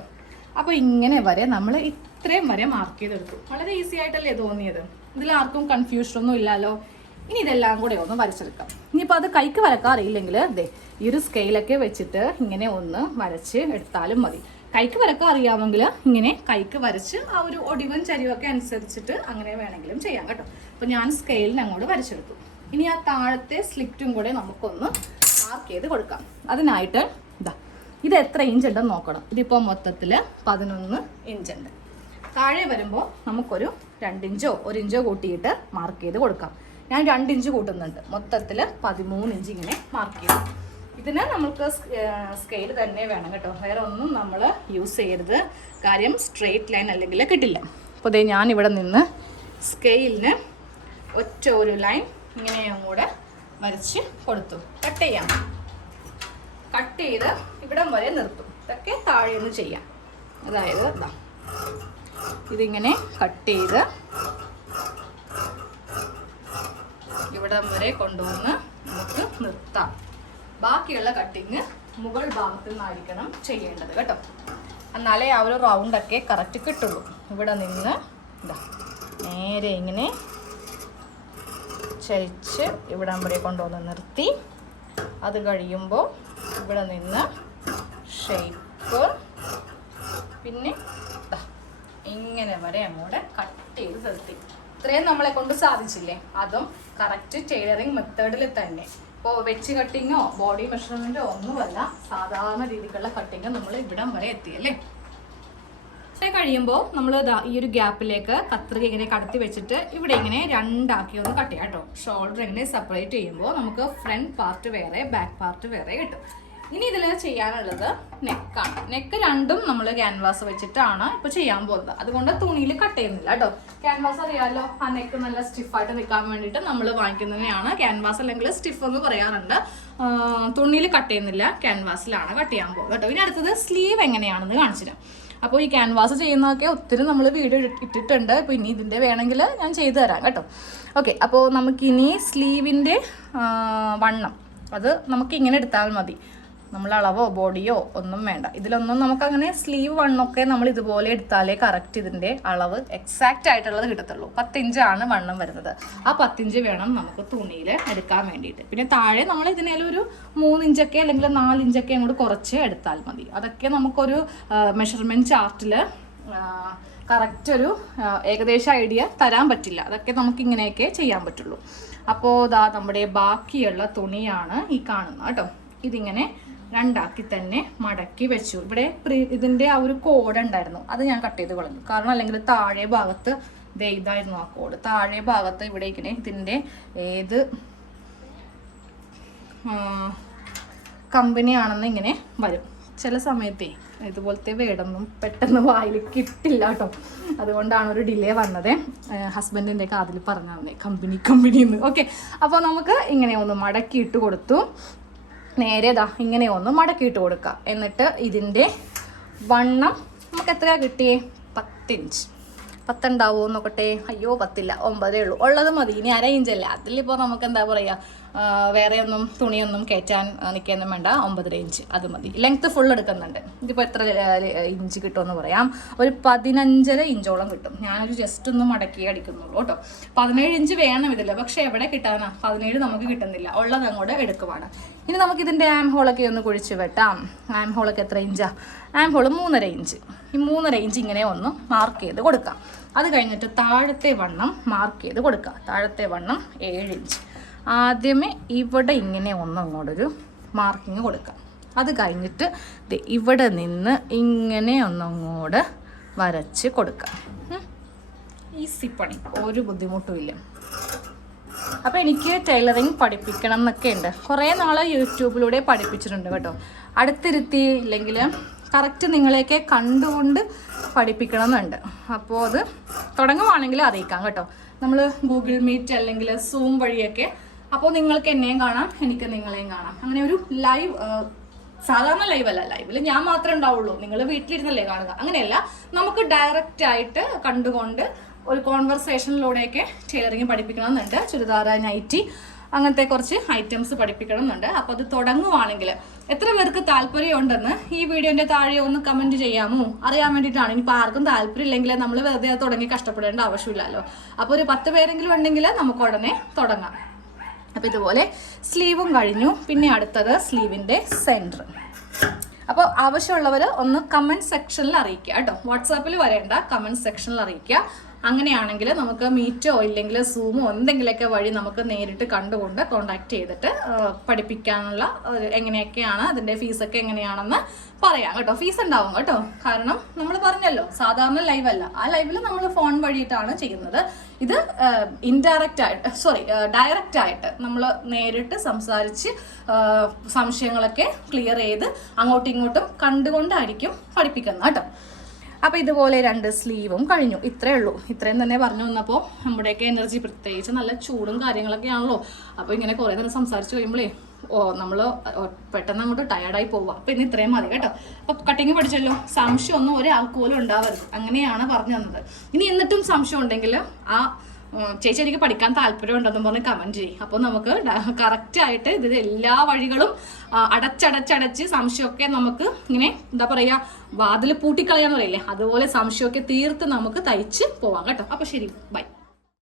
അപ്പോൾ ഇങ്ങനെ വരെ നമ്മൾ ഇത്രയും വരെ മാർക്ക് ചെയ്തെടുത്തു. വളരെ ഈസി ആയിട്ടല്ലേ തോന്നിയത്? ഇതിൽ ആർക്കും കൺഫ്യൂഷൻ ഒന്നും ഇല്ലല്ലോ. ഇനി ഇതെല്ലാം കൂടെ ഒന്ന് വരച്ചെടുക്കാം. ഇനിയിപ്പോൾ അത് കൈക്ക് വരക്കാൻ അറിയില്ലെങ്കിൽ ദേ ഈ ഒരു സ്കെയിലൊക്കെ വെച്ചിട്ട് ഇങ്ങനെ ഒന്ന് വരച്ച് എടുത്താലും മതി. കൈക്ക് വരക്കാൻ അറിയാമെങ്കിൽ ഇങ്ങനെ കൈക്ക് വരച്ച് ആ ഒരു ഒടിവും ചരിവൊക്കെ അനുസരിച്ചിട്ട് അങ്ങനെ വേണമെങ്കിലും ചെയ്യാം കേട്ടോ. അപ്പോൾ ഞാൻ സ്കെയിലിന് അങ്ങോട്ട് വരച്ചെടുത്തു. ഇനി ആ താഴത്തെ സ്ലിറ്റും കൂടെ നമുക്കൊന്ന് മാർക്ക് ചെയ്ത് കൊടുക്കാം. അതിനായിട്ട് ഇതാ ഇത് എത്ര ഇഞ്ച് ഉണ്ടെന്ന് നോക്കണം. ഇതിപ്പോൾ മൊത്തത്തിൽ പതിനൊന്ന് ഇഞ്ച് ഉണ്ട്. താഴെ വരുമ്പോൾ നമുക്കൊരു രണ്ടിഞ്ചോ ഒരു ഇഞ്ചോ കൂട്ടിയിട്ട് മാർക്ക് ചെയ്ത് കൊടുക്കാം. ഞാൻ രണ്ട് ഇഞ്ച് കൂട്ടുന്നുണ്ട്. മൊത്തത്തിൽ പതിമൂന്ന് ഇഞ്ച് ഇങ്ങനെ മാർക്ക് ചെയ്തു. ഇതിന് നമുക്ക് സ്കെയിൽ തന്നെ വേണം കേട്ടോ. വേറെ ഒന്നും നമ്മൾ യൂസ് ചെയ്യരുത്. കാര്യം സ്ട്രെയിറ്റ് ലൈൻ അല്ലെങ്കിൽ കിട്ടില്ല. അപ്പോൾ ദേ ഞാൻ ഇവിടെ നിന്ന് സ്കെയിലിന് ഒറ്റ ഒരു ലൈൻ ഇങ്ങനെയും കൂടെ വരച്ച് കൊടുത്തു. കട്ട് ചെയ്യാം. കട്ട് ചെയ്ത് ഇവിടം വരെ നിർത്തും. ഇതൊക്കെ താഴെ ചെയ്യാം. അതായത് ഇതാ ഇതിങ്ങനെ കട്ട് ചെയ്ത് ഇവിടം വരെ കൊണ്ടുവന്ന് നമുക്ക് നിർത്താം. ബാക്കിയുള്ള കട്ടിങ് മുകൾ ഭാഗത്ത് നിന്നായിരിക്കണം ചെയ്യേണ്ടത് കേട്ടോ. എന്നാലേ ആ ഒരു റൗണ്ടൊക്കെ കറക്റ്റ് കിട്ടുള്ളൂ. ഇവിടെ നിന്ന് ഇതാ നേരെ ഇങ്ങനെ ചരിച്ച് ഇവിടം വരെ കൊണ്ടുവന്ന് നിർത്തി. അത് കഴിയുമ്പോൾ ഇവിടെ നിന്ന് ഷേപ്പ് പിന്നെ ഇങ്ങനെ വരെ അങ്ങോട്ട് കട്ട് ചെയ്ത് നിർത്തി. ഇത്രയും നമ്മളെ കൊണ്ട് സാധിച്ചില്ലേ? അതും കറക്റ്റ് ടൈലറിങ് മെത്തേഡിൽ തന്നെ. ഇപ്പോൾ വെച്ച് കട്ടിങ്ങോ ബോഡി മെഷർമെന്റോ ഒന്നുമല്ല. സാധാരണ രീതിക്കുള്ള കട്ടിങ് നമ്മൾ ഇവിടം വരെ എത്തിയല്ലേ അല്ലേ? കഴിയുമ്പോൾ നമ്മൾ ഈ ഒരു ഗ്യാപ്പിലേക്ക് കത്രിക ഇങ്ങനെ കടത്തി വെച്ചിട്ട് ഇവിടെ ഇങ്ങനെ രണ്ടാക്കി ഒന്ന് കട്ട് ചെയ്യാം കേട്ടോ. ഷോൾഡർ ഇങ്ങനെ സെപ്പറേറ്റ് ചെയ്യുമ്പോൾ നമുക്ക് ഫ്രണ്ട് പാർട്ട് വേറെ ബാക്ക് പാർട്ട് വേറെ കിട്ടും. ഇനി ഇതിൽ ചെയ്യാനുള്ളത് നെക്കാണ്. നെക്ക് രണ്ടും നമ്മൾ ക്യാൻവാസ് വെച്ചിട്ടാണ് ഇപ്പൊ ചെയ്യാൻ പോകുന്നത്. അതുകൊണ്ട് തുണിയിൽ കട്ട് ചെയ്യുന്നില്ല കേട്ടോ. ക്യാൻവാസ് അറിയാമല്ലോ ആ നെക്ക് നല്ല സ്റ്റിഫായിട്ട് നിൽക്കാൻ വേണ്ടിയിട്ട് നമ്മൾ വാങ്ങിക്കുന്നതിനെയാണ് ക്യാൻവാസ് അല്ലെങ്കിൽ സ്റ്റിഫ് എന്ന് പറയാറുണ്ട്. തുണിയിൽ കട്ട് ചെയ്യുന്നില്ല ക്യാൻവാസിലാണ് കട്ട് ചെയ്യാൻ പോകുന്നത് കേട്ടോ. ഇനി അടുത്തത് സ്ലീവ് എങ്ങനെയാണെന്ന് കാണിച്ചു അപ്പോൾ ഈ ക്യാൻവാസ് ചെയ്യുന്നതൊക്കെ ഒത്തിരി നമ്മൾ വീഡിയോ ഇട്ടിട്ടുണ്ട്. അപ്പോൾ ഇനി ഇതിന്റെ വേണമെങ്കിൽ ഞാൻ ചെയ്തു തരാം കേട്ടോ. ഓക്കെ അപ്പോൾ നമുക്കിനി സ്ലീവിന്റെ വണ്ണം. അത് നമുക്ക് ഇങ്ങനെ എടുത്താൽ മതി. നമ്മൾ അളവോ ബോഡിയോ ഒന്നും വേണ്ട. ഇതിലൊന്നും നമുക്ക് അങ്ങനെ സ്ലീവ് വണ്ണൊക്കെ നമ്മൾ ഇതുപോലെ എടുത്താലേ കറക്റ്റ് ഇതിന്റെ അളവ് എക്സാക്റ്റ് ആയിട്ടുള്ളത് കിട്ടത്തുള്ളൂ. പത്തിഞ്ചാണ് വണ്ണം വരുന്നത്. ആ പത്തിഞ്ച് വേണം നമുക്ക് തുണിയിൽ എടുക്കാൻ വേണ്ടിയിട്ട്. പിന്നെ താഴെ നമ്മൾ ഇതിനേലും ഒരു മൂന്നിഞ്ചൊക്കെ അല്ലെങ്കിൽ നാലിഞ്ചൊക്കെ അങ്ങോട്ട് കുറച്ച് എടുത്താൽ മതി. അതൊക്കെ നമുക്കൊരു മെഷർമെന്റ് ചാർട്ടിൽ കറക്റ്റ് ഒരു ഏകദേശ ഐഡിയ തരാൻ പറ്റില്ല. അതൊക്കെ നമുക്ക് ഇങ്ങനെയൊക്കെ ചെയ്യാൻ പറ്റുള്ളൂ. അപ്പോൾ ഇതാ നമ്മുടെ ബാക്കിയുള്ള തുണിയാണ് ഈ കാണുന്നത് കേട്ടോ. ഇതിങ്ങനെ രണ്ടാക്കി തന്നെ മടക്കി വെച്ചു. ഇവിടെ ഇതിന്റെ ആ ഒരു കോഡ് ഉണ്ടായിരുന്നു. അത് ഞാൻ കട്ട് ചെയ്ത് കളഞ്ഞു. കാരണം അല്ലെങ്കിൽ താഴെ ഭാഗത്ത് ദേ ഇതായിരുന്നു ആ കോഡ്. താഴെ ഭാഗത്ത് ഇവിടെ ഇങ്ങനെ ഇതിന്റെ ഏത് കമ്പനിയാണെന്ന് ഇങ്ങനെ വരും. ചില സമയത്തേ ഇതുപോലത്തെ വേടൊന്നും പെട്ടെന്ന് വായിൽ കിട്ടില്ല കേട്ടോ. അതുകൊണ്ടാണ് ഒരു ഡിലേ വന്നത്. ഹസ്ബൻഡിന്റെ കാതിൽ പറഞ്ഞു തന്നെ കമ്പനി കമ്പനി എന്ന് ഓക്കെ അപ്പോൾ നമുക്ക് ഇങ്ങനെ ഒന്ന് മടക്കി ഇട്ട് കൊടുത്തു. നേരെ ദാ ഇങ്ങനെ ഒന്ന് മടക്കിയിട്ട് കൊടുക്കുക എന്നിട്ട് ഇതിന്റെ വണ്ണം നമുക്ക് എത്രയാ കിട്ടിയേ? പത്തിഞ്ച്. പത്തുണ്ടാവുമോ നോക്കട്ടെ അയ്യോ പത്തില്ല. ഒമ്പതേ ഉള്ളൂ. ഉള്ളത് മതി. ഇനി അര ഇഞ്ചല്ല? അതിലിപ്പോൾ നമുക്ക് എന്താ പറയുക വേറെ ഒന്നും തുണിയൊന്നും കയറ്റാൻ നിൽക്കൊന്നും വേണ്ട. ഒമ്പതര ഇഞ്ച് അത് മതി. ലെങ്ത്ത് ഫുൾ എടുക്കുന്നുണ്ട്. ഇതിപ്പോൾ എത്ര ഇഞ്ച് കിട്ടുമെന്ന് പറയാം. ഒരു പതിനഞ്ചര ഇഞ്ചോളം കിട്ടും. ഞാനൊരു ജസ്റ്റ് ഒന്ന് മടക്കി അടിക്കുന്നുള്ളൂ കേട്ടോ. പതിനേഴ് ഇഞ്ച് വേണം ഇതില്ല പക്ഷേ എവിടെ കിട്ടാനാ? പതിനേഴ് നമുക്ക് കിട്ടുന്നില്ല. ഉള്ളത് അങ്ങോട്ട് എടുക്കുവാണ്. ഇനി നമുക്ക് ഇതിന്റെ ആം ഹോളൊക്കെ ഒന്ന് കുഴിച്ച് വെട്ടാം. ആം ഹോളൊക്കെ എത്ര ഇഞ്ചാ ആം? ഹോൾ മൂന്നര ഇഞ്ച് ഈ മൂന്നര ഇഞ്ച് ഇങ്ങനെ ഒന്ന് മാർക്ക് ചെയ്ത് കൊടുക്കാം. അത് കഴിഞ്ഞിട്ട് താഴത്തെ വണ്ണം മാർക്ക് ചെയ്ത് കൊടുക്കുക താഴത്തെ വണ്ണം ഏഴ് ഇഞ്ച് ആദ്യമേ ഇവിടെ ഇങ്ങനെ ഒന്ന് അങ്ങോട്ടൊരു മാർക്കിങ് കൊടുക്കാം. അത് കഴിഞ്ഞിട്ട് ഇവിടെ നിന്ന് ഇങ്ങനെ ഒന്നങ്ങോട് വരച്ച് കൊടുക്കാം. ഈസി പണി. ഒരു ബുദ്ധിമുട്ടുമില്ല അപ്പം അപ്പോൾ എനിക്ക് ടൈലറിങ് പഠിപ്പിക്കണം എന്നൊക്കെ ഉണ്ട്. കുറേ നാളെ യൂട്യൂബിലൂടെ പഠിപ്പിച്ചിട്ടുണ്ട് കേട്ടോ. അടുത്തിരുത്തി ഇല്ലെങ്കിൽ കറക്റ്റ് നിങ്ങളെയൊക്കെ കണ്ടുകൊണ്ട് പഠിപ്പിക്കണം എന്നുണ്ട് അപ്പോൾ അത് തുടങ്ങുവാണെങ്കിൽ അറിയിക്കാം കേട്ടോ. നമ്മൾ ഗൂഗിൾ മീറ്റ് അല്ലെങ്കിൽ സൂം വഴിയൊക്കെ അപ്പോൾ നിങ്ങൾക്ക് എന്നെയും കാണാം എനിക്ക് നിങ്ങളെയും കാണാം. അങ്ങനെ ഒരു ലൈവ് സാധാരണ ലൈവ് അല്ല. ലൈവിൽ ഞാൻ മാത്രമേ ഉണ്ടാവുള്ളൂ. നിങ്ങൾ വീട്ടിലിരുന്നല്ലേ കാണുക. അങ്ങനെയല്ല നമുക്ക് ഡയറക്റ്റ് ആയിട്ട് കണ്ടുകൊണ്ട് ഒരു കോൺവെർസേഷനിലൂടെയൊക്കെ ടൈലറിങ് പഠിപ്പിക്കണം എന്നുണ്ട് ചുരിദാർ നൈറ്റി അങ്ങനത്തെ കുറച്ച് ഐറ്റംസ് പഠിപ്പിക്കണം എന്നുണ്ട് അപ്പോൾ അത് തുടങ്ങുവാണെങ്കിൽ എത്ര പേർക്ക് താല്പര്യമുണ്ടെന്ന് ഈ വീഡിയോന്റെ താഴെ ഒന്ന് കമന്റ് ചെയ്യാമോ? അറിയാൻ വേണ്ടിയിട്ടാണ്. ഇനിയിപ്പോൾ ആർക്കും താല്പര്യം ഇല്ലെങ്കിൽ നമ്മൾ വെറുതെ തുടങ്ങി കഷ്ടപ്പെടേണ്ട ആവശ്യമില്ലല്ലോ. അപ്പോൾ ഒരു പത്ത് പേരെങ്കിലും ഉണ്ടെങ്കിൽ നമുക്ക് ഉടനെ തുടങ്ങാം. അപ്പോൾ ഇതുപോലെ സ്ലീവും കഴിഞ്ഞു. പിന്നെ അടുത്തത് സ്ലീവിന്റെ സെന്റർ അപ്പോൾ ആവശ്യമുള്ളവർ ഒന്ന് കമന്റ് സെക്ഷനിൽ അറിയിക്കുക കേട്ടോ. വാട്സാപ്പിൽ വരേണ്ട കമന്റ് സെക്ഷനിൽ അറിയിക്കുക. അങ്ങനെയാണെങ്കിൽ നമുക്ക് മീറ്റോ ഇല്ലെങ്കിൽ സൂമോ എന്തെങ്കിലുമൊക്കെ വഴി നമുക്ക് നേരിട്ട് കണ്ടുകൊണ്ട് കോണ്ടാക്ട് ചെയ്തിട്ട് പഠിപ്പിക്കാനുള്ള എങ്ങനെയൊക്കെയാണ് അതിന്റെ ഫീസൊക്കെ എങ്ങനെയാണെന്ന് പറയാം കേട്ടോ. ഫീസ് ഉണ്ടാവും കേട്ടോ. കാരണം നമ്മൾ പറഞ്ഞല്ലോ സാധാരണ ലൈവ് അല്ല. ആ ലൈവിൽ നമ്മൾ ഫോൺ വഴിയിട്ടാണ് ചെയ്യുന്നത്. ഇത് ഇൻഡയറക്റ്റ് ആയിട്ട് സോറി ഡയറക്റ്റ് ആയിട്ട് നമ്മൾ നേരിട്ട് സംസാരിച്ച് സംശയങ്ങളൊക്കെ ക്ലിയർ ചെയ്ത് അങ്ങോട്ടും ഇങ്ങോട്ടും കണ്ടുകൊണ്ടായിരിക്കും പഠിപ്പിക്കുന്നത് കേട്ടോ. അപ്പോൾ ഇതുപോലെ രണ്ട് സ്ലീവും കഴിഞ്ഞു. ഇത്രയേ ഉള്ളൂ. ഇത്രയും തന്നെ പറഞ്ഞു വന്നപ്പോൾ നമ്മുടെയൊക്കെ എനർജി പ്രത്യേകിച്ച് നല്ല ചൂടും കാര്യങ്ങളൊക്കെ ആണല്ലോ. അപ്പോൾ ഇങ്ങനെ കുറേ നേരം സംസാരിച്ച് കഴിയുമ്പോഴേ ഓ നമ്മൾ പെട്ടെന്ന് അങ്ങോട്ട് ടയർഡായി പോവുക അപ്പോൾ ഇന്ന് ഇത്രയും മതി കേട്ടോ. അപ്പോൾ കട്ടിങ് പഠിച്ചല്ലോ. സംശയം ഒന്നും ഒരാൾക്ക് പോലും ഉണ്ടാവരുത്. അങ്ങനെയാണ് പറഞ്ഞു തന്നത് ഇനി എന്നിട്ടും സംശയം ഉണ്ടെങ്കിൽ ആ ചേച്ചി എനിക്ക് പഠിക്കാൻ താല്പര്യം ഉണ്ടെന്ന് പറഞ്ഞ് കമന്റ് ചെയ്യും. അപ്പോൾ നമുക്ക് കറക്റ്റ് ആയിട്ട് ഇതിൽ എല്ലാ വഴികളും അടച്ചടച്ചടച്ച് സംശയമൊക്കെ നമുക്ക് ഇങ്ങനെ എന്താ പറയാ വാതിൽ പൂട്ടിക്കളയാന്ന് പറയില്ലേ? അതുപോലെ സംശയമൊക്കെ തീർത്ത് നമുക്ക് തയ്ച്ച് പോവാം കേട്ടോ. അപ്പോൾ ശരി ബൈ